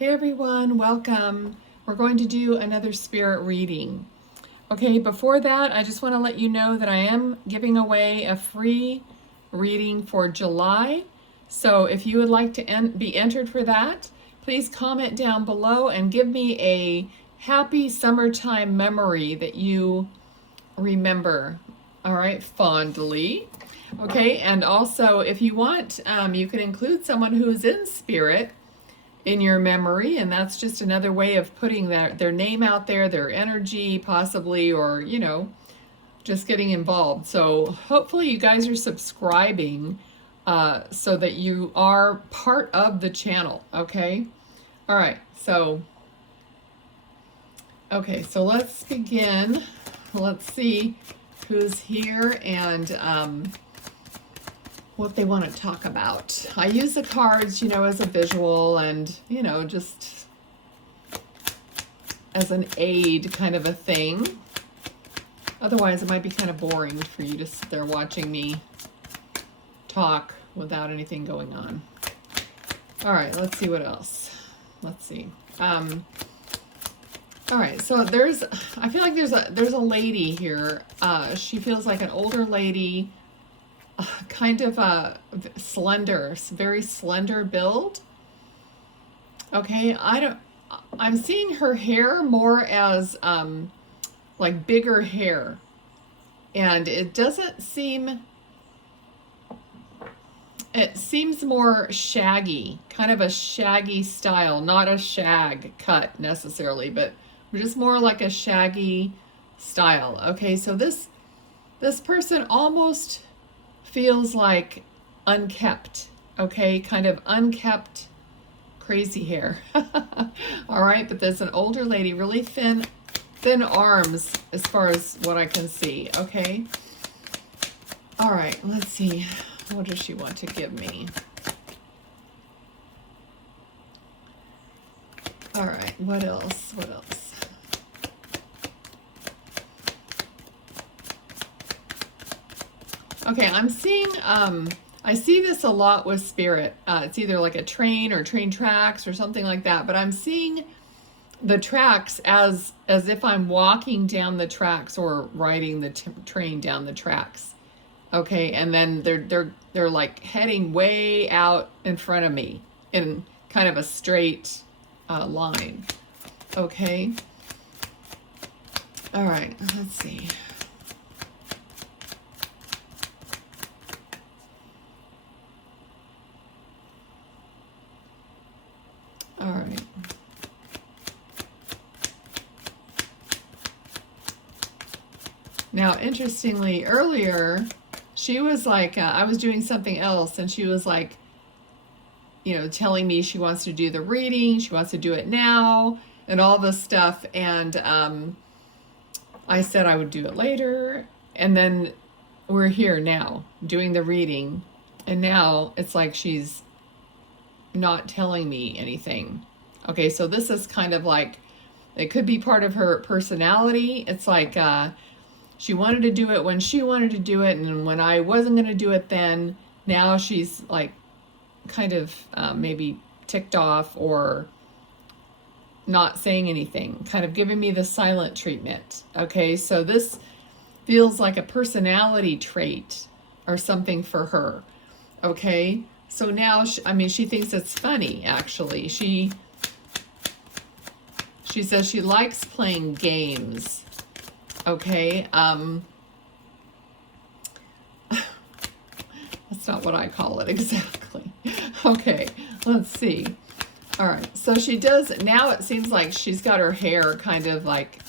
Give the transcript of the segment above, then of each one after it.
Hey everyone, welcome. We're going to do another spirit reading. Okay, before that, I just want to let you know that I am giving away a free reading for July. So if you would like to be entered for that, please comment down below and give me a happy summertime memory that you remember. All right, fondly. Okay, and also if you want, you can include someone who's in spirit in your memory, and that's just another way of putting their name out there, their energy possibly, or just getting involved. So hopefully you guys are subscribing so that you are part of the channel. Okay, all right, so let's begin. Let's see who's here and what they want to talk about. I use the cards, as a visual and, just as an aid kind of a thing. Otherwise, it might be kind of boring for you to sit there watching me talk without anything going on. All right, let's see what else. Let's see. All right, so I feel like there's a lady here. She feels like an older lady, kind of slender, very slender build. Okay, I'm seeing her hair more as like bigger hair, and it seems more shaggy, kind of a shaggy style, not a shag cut necessarily, but just more like a shaggy style. Okay, so this person almost feels like unkept, okay, kind of unkept crazy hair. All right, but there's an older lady, really thin arms as far as what I can see. Okay, all right, let's see, what does she want to give me? All right, what else? Okay, I'm seeing, I see this a lot with spirit. It's either like a train or train tracks or something like that, but I'm seeing the tracks as if I'm walking down the tracks or riding the train down the tracks. Okay, and then they're like heading way out in front of me in kind of a straight line. Okay. All right, let's see. All right. Now, interestingly, earlier, she was like, I was doing something else, and she was like, telling me she wants to do the reading, she wants to do it now, and all this stuff. And I said I would do it later. And then we're here now doing the reading. And now it's like she's not telling me anything. Okay, so this is kind of like, it could be part of her personality. It's like she wanted to do it when she wanted to do it, and when I wasn't going to do it then, now she's like kind of maybe ticked off or not saying anything, kind of giving me the silent treatment. Okay, so this feels like a personality trait or something for her. Okay, so now, she thinks it's funny, actually. She says she likes playing games. Okay, that's not what I call it exactly. Okay, let's see. All right, so she does, now it seems like she's got her hair kind of like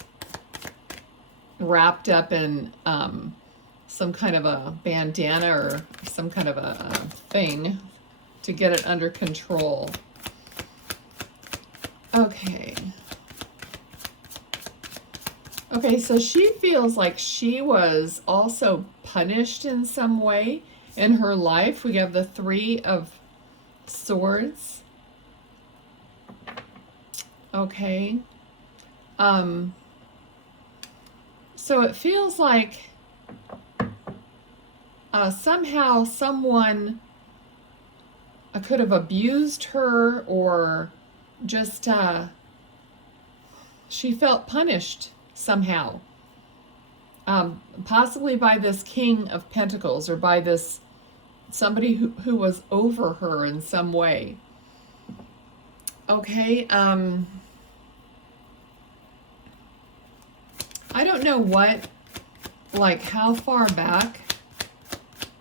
wrapped up in some kind of a bandana or some kind of a thing to get it under control. Okay. Okay, so she feels like she was also punished in some way in her life. We have the Three of Swords. Okay. So it feels like somehow someone could have abused her or just, she felt punished somehow. Possibly by this King of Pentacles, or by this somebody who was over her in some way. Okay, I don't know what, like how far back.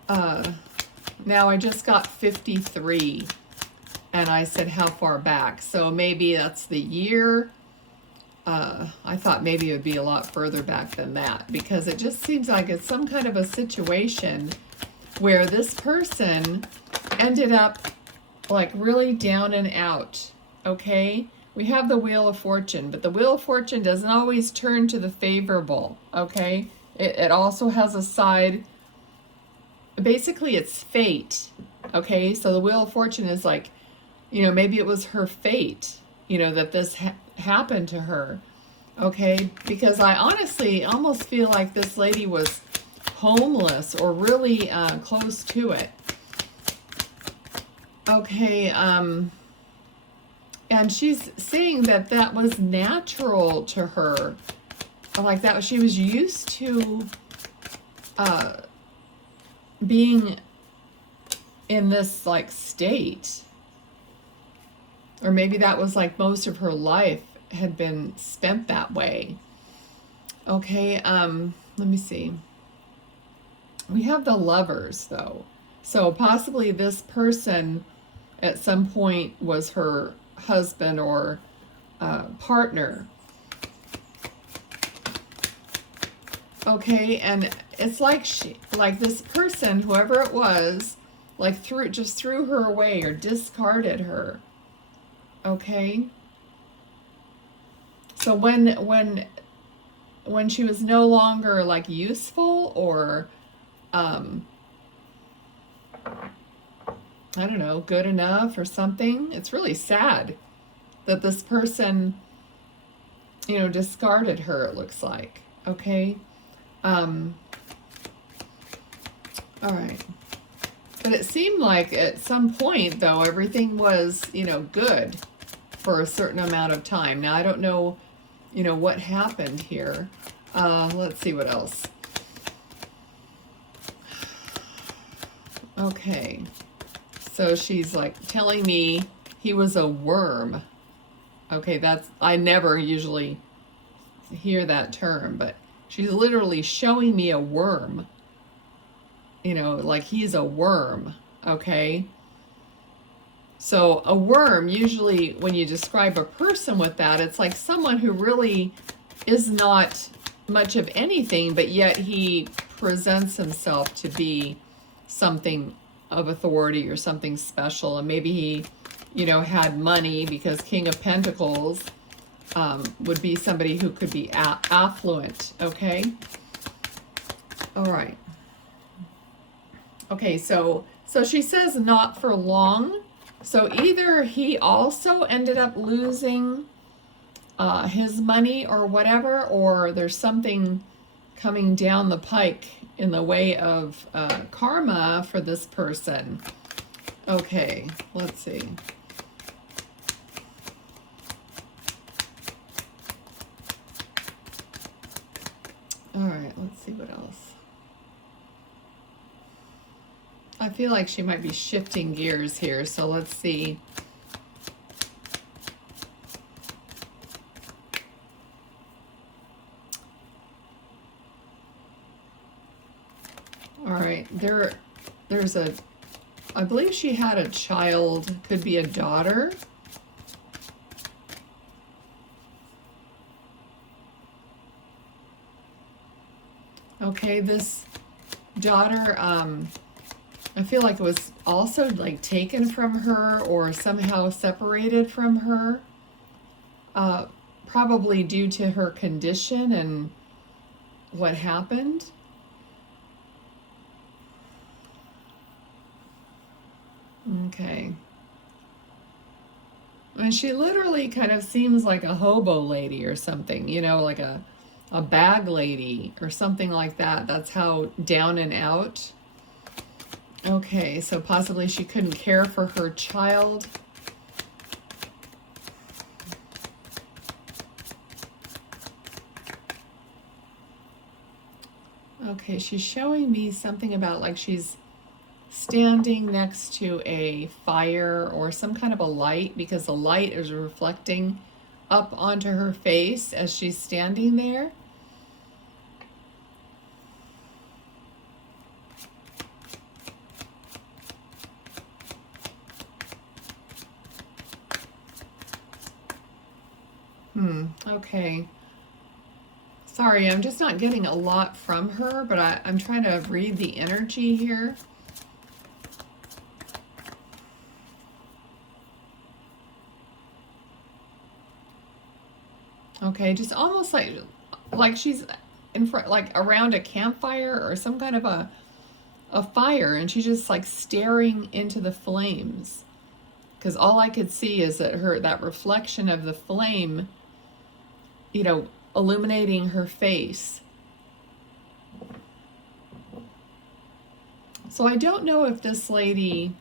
Now I just got 53, and I said how far back, so maybe that's the year. I thought maybe it would be a lot further back than that, because it just seems like it's some kind of a situation where this person ended up like really down and out. Okay, we have the Wheel of Fortune, but the Wheel of Fortune doesn't always turn to the favorable. Okay, it also has a side. Basically it's fate. Okay, so the Wheel of Fortune is like, you know, maybe it was her fate, you know, that this happened to her. Okay, because I honestly almost feel like this lady was homeless, or really close to it. Okay, and she's saying that that was natural to her, like that she was used to being in this like state, or maybe that was like most of her life had been spent that way. Okay, let me see. We have the Lovers though, so possibly this person at some point was her husband or partner. Okay, and it's like this person, whoever it was, like just threw her away or discarded her. Okay, so when she was no longer like useful, or I don't know, good enough or something, it's really sad that this person, you know, discarded her, it looks like. Okay, all right. But it seemed like at some point, though, everything was, you know, good for a certain amount of time. Now, I don't know, you know, what happened here. Let's see what else. Okay. So she's like telling me he was a worm. Okay, I never usually hear that term, but she's literally showing me a worm. You know, like he's a worm, okay? So a worm, usually when you describe a person with that, it's like someone who really is not much of anything, but yet he presents himself to be something of authority or something special. And maybe he, you know, had money, because King of Pentacles would be somebody who could be affluent, okay? All right. Okay, so she says not for long. So either he also ended up losing his money or whatever, or there's something coming down the pike in the way of karma for this person. Okay, let's see. All right, let's see what else. I feel like she might be shifting gears here, so let's see. All right, there's I believe she had a child, could be a daughter. Okay, this daughter, I feel like it was also like taken from her or somehow separated from her, probably due to her condition and what happened. Okay. And she literally kind of seems like a hobo lady or something, you know, like a bag lady or something like that. That's how down and out. Okay, so possibly she couldn't care for her child. Okay, she's showing me something about like she's standing next to a fire or some kind of a light, because the light is reflecting up onto her face as she's standing there. Okay. Sorry, I'm just not getting a lot from her, but I'm trying to read the energy here. Okay, just almost like she's in front, like around a campfire or some kind of a fire, and she's just like staring into the flames. Because all I could see is that reflection of the flame, you know, illuminating her face. So I don't know if this lady,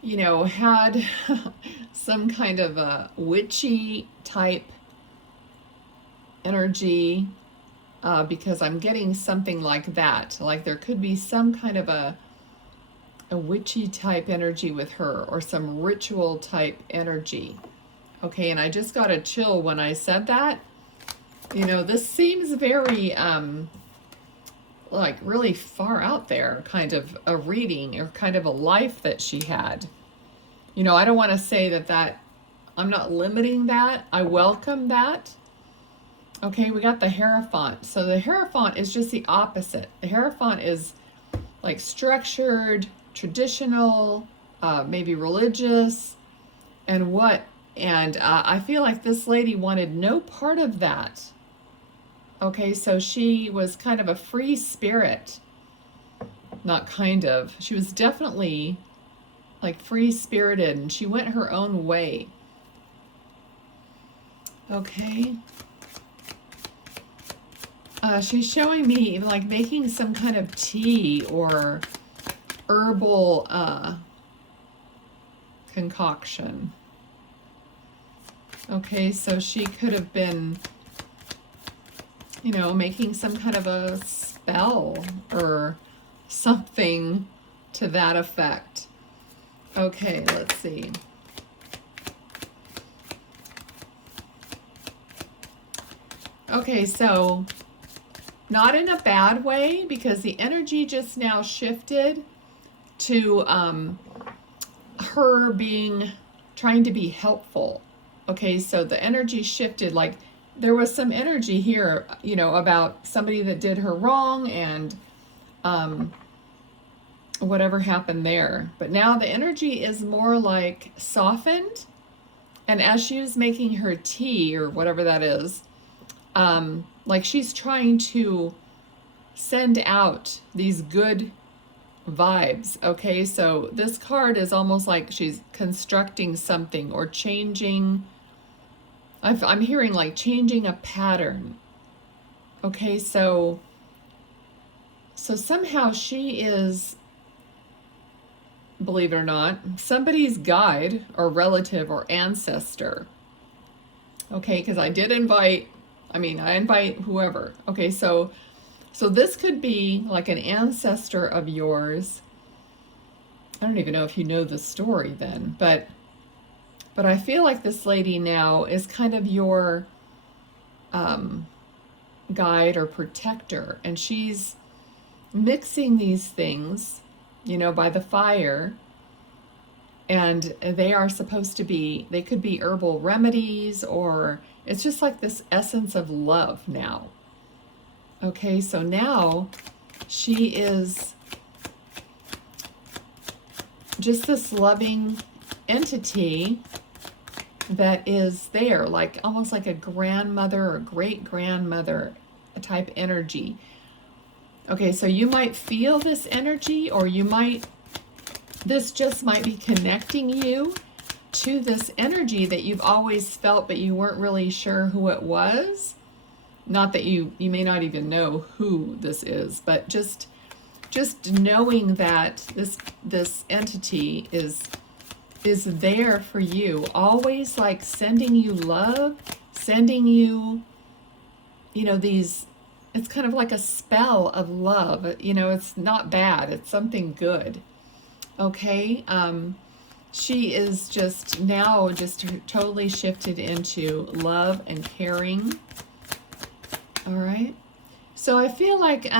you know, had some kind of a witchy type energy, because I'm getting something like that. Like there could be some kind of a witchy type energy with her, or some ritual type energy. Okay, and I just got a chill when I said that. You know, this seems very like really far out there, kind of a reading or kind of a life that she had. You know, I don't want to say that I'm not limiting that. I welcome that. Okay, we got the Hierophant. So the Hierophant is just the opposite. The Hierophant is like structured, traditional, maybe religious, and I feel like this lady wanted no part of that. Okay, so she was kind of a free spirit. Not kind of. She was definitely like free spirited, and she went her own way. Okay. She's showing me like making some kind of tea or herbal concoction. Okay, so she could have been, you know, making some kind of a spell or something to that effect. Okay, let's see. Okay, so not in a bad way, because the energy just now shifted to her trying to be helpful. Okay, so the energy shifted, like there was some energy here, you know, about somebody that did her wrong and whatever happened there. But now the energy is more like softened, and as she was making her tea or whatever that is, like she's trying to send out these good vibes. Okay, so this card is almost like she's constructing something or changing. I'm hearing like changing a pattern. Okay, so somehow she is, believe it or not, somebody's guide or relative or ancestor. Okay, because I invite whoever. Okay, so this could be like an ancestor of yours. I don't even know if you know the story then, but I feel like this lady now is kind of your guide or protector, and she's mixing these things, you know, by the fire, and they could be herbal remedies, or it's just like this essence of love now. Okay, so now she is just this loving entity that is there, like almost like a grandmother or great grandmother type energy. Okay, so you might feel this energy, or this just might be connecting you to this energy that you've always felt, but you weren't really sure who it was. Not that you may not even know who this is, but just knowing that this entity is there for you, always like sending you love, sending you, you know, these it's kind of like a spell of love. You know, it's not bad. It's something good. Okay? She is just now just totally shifted into love and caring. All right? So I feel like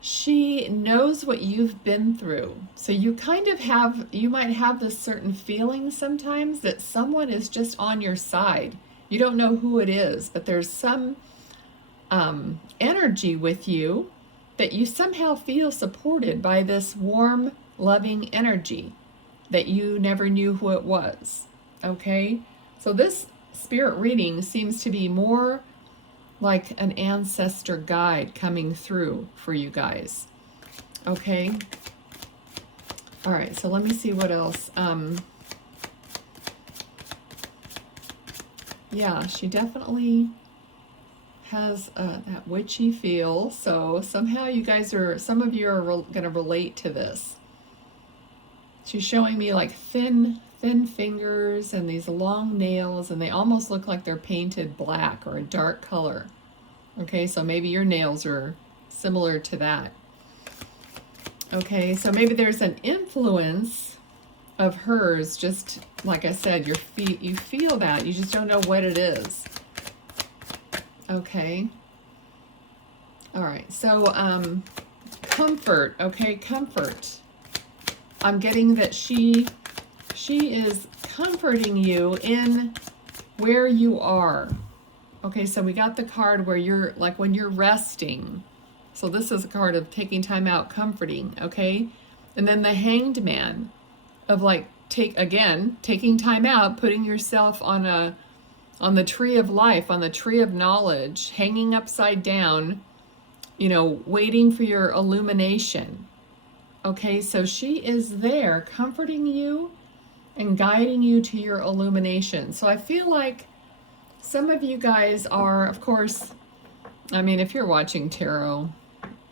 she knows what you've been through. So you kind of have, you might have this certain feeling sometimes that someone is just on your side. You don't know who it is, but there's some energy with you that you somehow feel supported by this warm, loving energy that you never knew who it was. Okay? So this spirit reading seems to be more like an ancestor guide coming through for you guys. Okay? All right, so let me see what else. Yeah, she definitely has that witchy feel. So somehow you guys are, some of you are going to relate to this. She's showing me like thin fingers and these long nails, and they almost look like they're painted black or a dark color. Okay, so maybe your nails are similar to that. Okay, so maybe there's an influence of hers, just like I said, you feel that, you just don't know what it is. Okay. All right, so comfort, okay, comfort. I'm getting that she is comforting you in where you are. Okay, so we got the card where you're, like when you're resting. So this is a card of taking time out, comforting, okay? And then the Hanged Man of like, taking time out, putting yourself on the tree of life, on the tree of knowledge, hanging upside down, you know, waiting for your illumination. Okay, so she is there comforting you and guiding you to your illumination. So I feel like some of you guys are, of course, I mean, if you're watching tarot,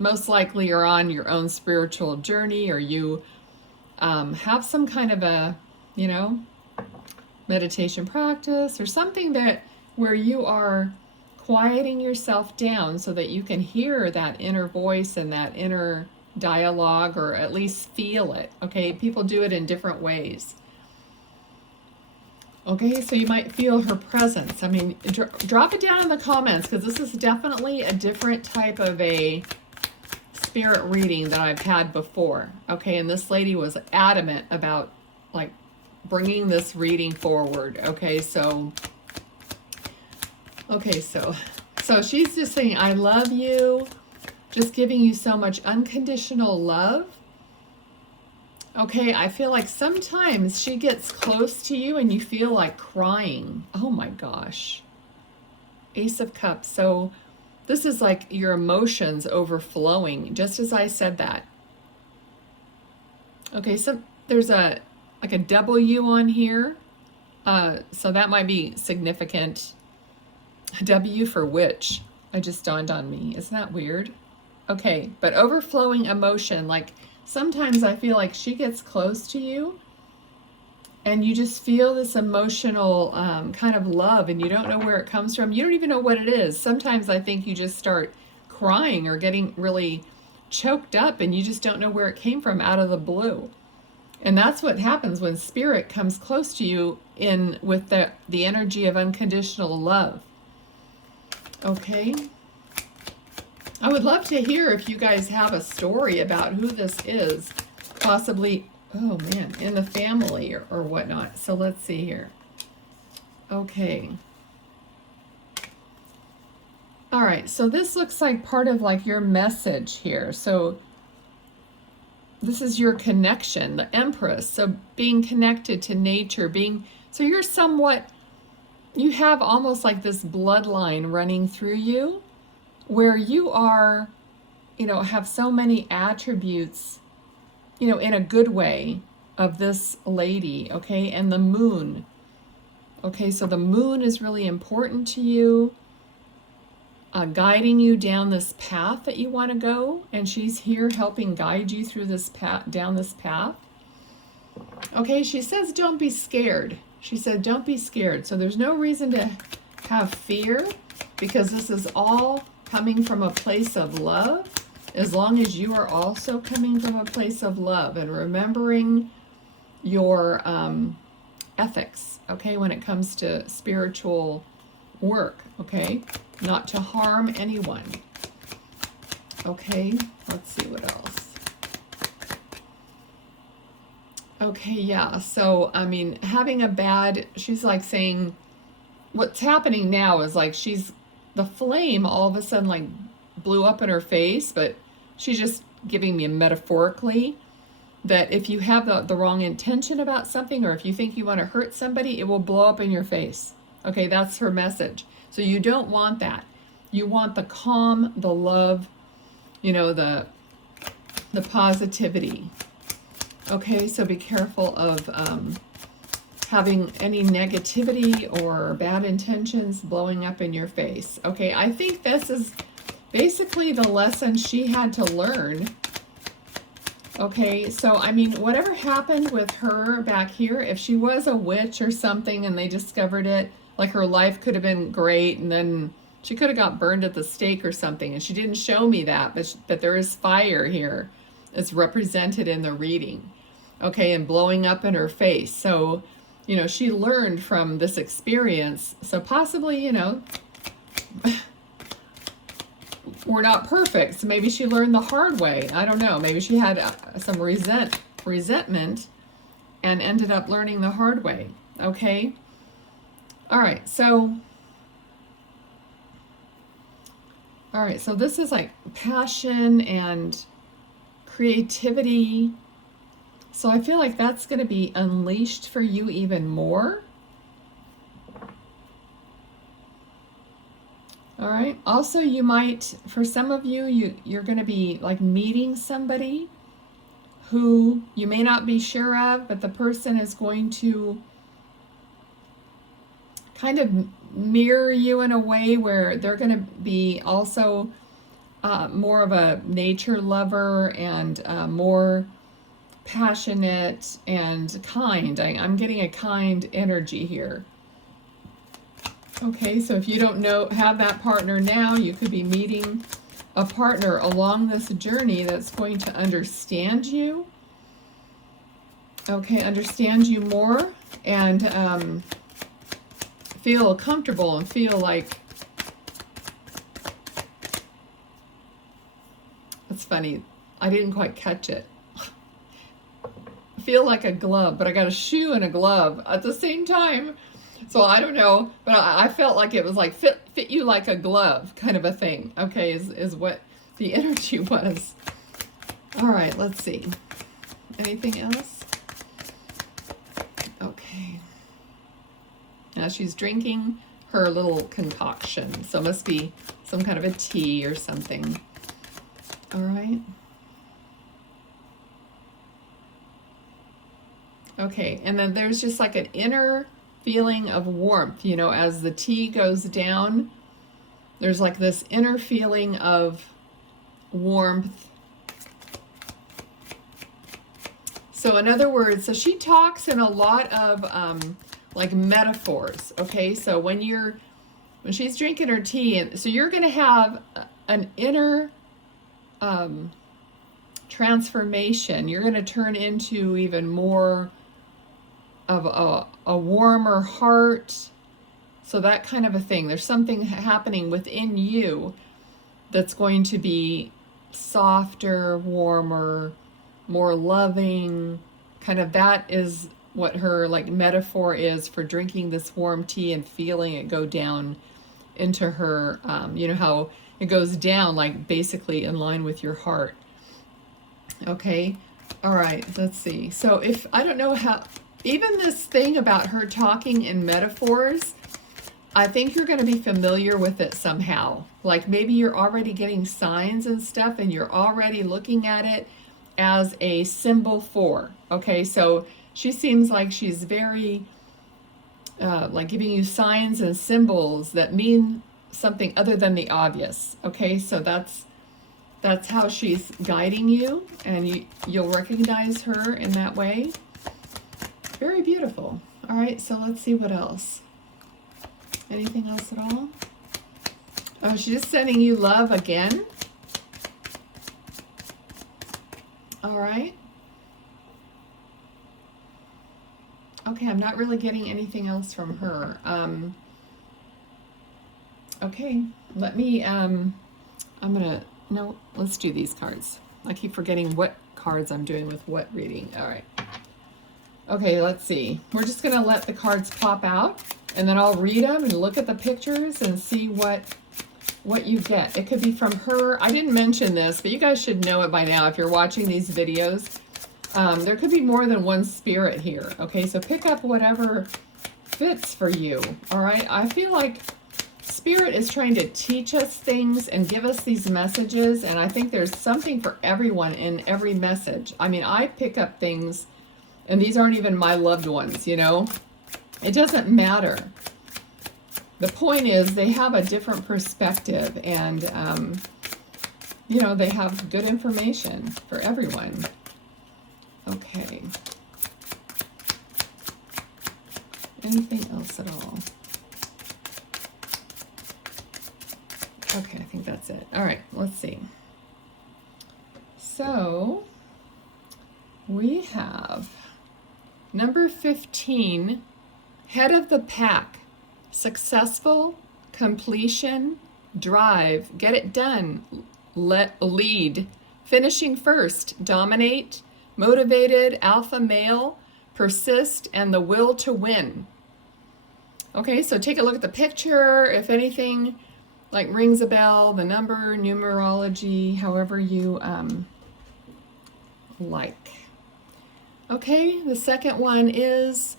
most likely you're on your own spiritual journey, or you have some kind of a, you know, meditation practice or something that where you are quieting yourself down so that you can hear that inner voice and that inner dialogue, or at least feel it. Okay, people do it in different ways. Okay, so you might feel her presence. I mean, drop it down in the comments, because this is definitely a different type of a spirit reading that I've had before. Okay, and this lady was adamant about like bringing this reading forward. Okay, so she's just saying, I love you, just giving you so much unconditional love. Okay, I feel like sometimes she gets close to you and you feel like crying. Oh my gosh. Ace of Cups. So this is like your emotions overflowing, just as I said that. Okay, so there's a like a W on here. So that might be significant. W for witch. It just dawned on me. Isn't that weird? Okay, but overflowing emotion, like sometimes I feel like she gets close to you and you just feel this emotional kind of love, and you don't know where it comes from. You don't even know what it is. Sometimes I think you just start crying or getting really choked up and you just don't know where it came from out of the blue. And that's what happens when spirit comes close to you with the energy of unconditional love. Okay. I would love to hear if you guys have a story about who this is, possibly, oh man, in the family or whatnot. So let's see here. Okay. All right, so this looks like part of like your message here. So this is your connection, the Empress. So being connected to nature, so you're somewhat, you have almost like this bloodline running through you, where you are, you know, have so many attributes, you know, in a good way of this lady, okay? And the moon. Okay, so the moon is really important to you, guiding you down this path that you want to go, and she's here helping guide you through this path, down this path. Okay, she says don't be scared. She said don't be scared. So there's no reason to have fear, because this is all coming from a place of love, as long as you are also coming from a place of love and remembering your ethics, okay, when it comes to spiritual work, okay, not to harm anyone. Okay, let's see what else. Okay, yeah, so, I mean, having a bad, she's like saying, what's happening now is like the flame all of a sudden like blew up in her face, but she's just giving me metaphorically that if you have the wrong intention about something, or if you think you want to hurt somebody, it will blow up in your face. Okay, that's her message. So you don't want that. You want the calm, the love, you know, the positivity. Okay, so be careful of having any negativity or bad intentions blowing up in your face. Okay, I think this is basically the lesson she had to learn. Okay, so I mean, whatever happened with her back here, if she was a witch or something and they discovered it, like her life could have been great, and then she could have got burned at the stake or something, and she didn't show me that, but there is fire here. It's represented in the reading, okay, and blowing up in her face. So, you know, she learned from this experience. So possibly, you know, we're not perfect. So maybe she learned the hard way. I don't know. Maybe she had some resentment and ended up learning the hard way. Okay. All right. So this is like passion and creativity. So I feel like that's going to be unleashed for you even more. All right. Also, you might, for some of you, you're going to be like meeting somebody who you may not be sure of, but the person is going to kind of mirror you in a way where they're going to be also more of a nature lover and more passionate and kind. I'm getting a kind energy here. Okay, so if you don't have that partner now, you could be meeting a partner along this journey that's going to understand you. Okay, understand you more and feel comfortable and feel like, it's funny, I didn't quite catch it. Feel like a glove, but I got a shoe and a glove at the same time. So I don't know, but I felt like it was like fit you like a glove kind of a thing. Okay, is what the energy was. All right, let's see. Anything else? Okay. Now she's drinking her little concoction, so it must be some kind of a tea or something. All right. Okay, and then there's just like an inner feeling of warmth, you know, as the tea goes down, there's like this inner feeling of warmth. So in other words, so she talks in a lot of like metaphors, okay? So when she's drinking her tea, and so you're going to have an inner transformation. You're going to turn into even more of a warmer heart. So that kind of a thing. There's something happening within you that's going to be softer, warmer, more loving. Kind of that is what her like metaphor is for drinking this warm tea and feeling it go down into her, you know how it goes down like basically in line with your heart. Okay. All right. Let's see. So if, I don't know how, even this thing about her talking in metaphors, I think you're going to be familiar with it somehow. Like maybe you're already getting signs and stuff and you're already looking at it as a symbol for. Okay, so she seems like she's very like giving you signs and symbols that mean something other than the obvious. Okay, so that's how she's guiding you, and you'll recognize her in that way. Very beautiful. All right, so let's see what else. Anything else at all? Oh, she's just sending you love again. All right. Okay, I'm not really getting anything else from her. Okay, let me, no, let's do these cards. I keep forgetting what cards I'm doing with what reading. All right. Okay, let's see. We're just going to let the cards pop out, and then I'll read them and look at the pictures and see what you get. It could be from her. I didn't mention this, but you guys should know it by now if you're watching these videos. There could be more than one spirit here. Okay, so pick up whatever fits for you. All right, I feel like Spirit is trying to teach us things and give us these messages, and I think there's something for everyone in every message. I mean, I pick up things, and these aren't even my loved ones, you know? It doesn't matter. The point is they have a different perspective, and, you know, they have good information for everyone. Okay. Anything else at all? Okay, I think that's it. All right, let's see. So, we have number 15, head of the pack, successful, completion, drive, get it done, lead, finishing first, dominate, motivated, alpha male, persist, and the will to win. Okay, so take a look at the picture. If anything like rings a bell, the number, numerology, however you like. Okay, the second one is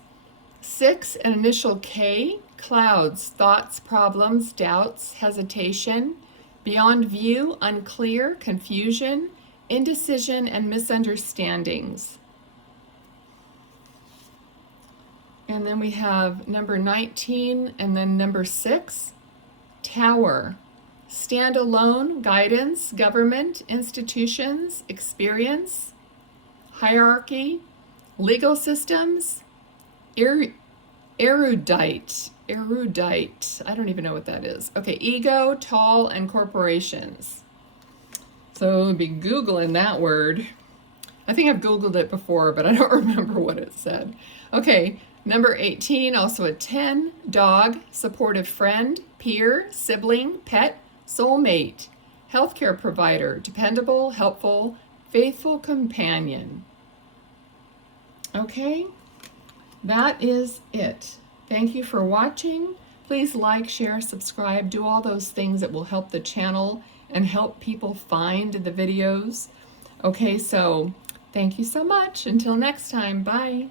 6, an initial K, clouds, thoughts, problems, doubts, hesitation, beyond view, unclear, confusion, indecision, and misunderstandings. And then we have number 19 and then number 6, tower, stand alone, guidance, government, institutions, experience, hierarchy, legal systems, erudite, I don't even know what that is. Okay, ego, tall, and corporations. So we'll be Googling that word. I think I've Googled it before, but I don't remember what it said. Okay, number 18, also a 10, dog, supportive friend, peer, sibling, pet, soulmate, healthcare provider, dependable, helpful, faithful companion. Okay, that is it. Thank you for watching. Please like, share, subscribe, do all those things that will help the channel and help people find the videos. Okay, so thank you so much. Until next time, bye.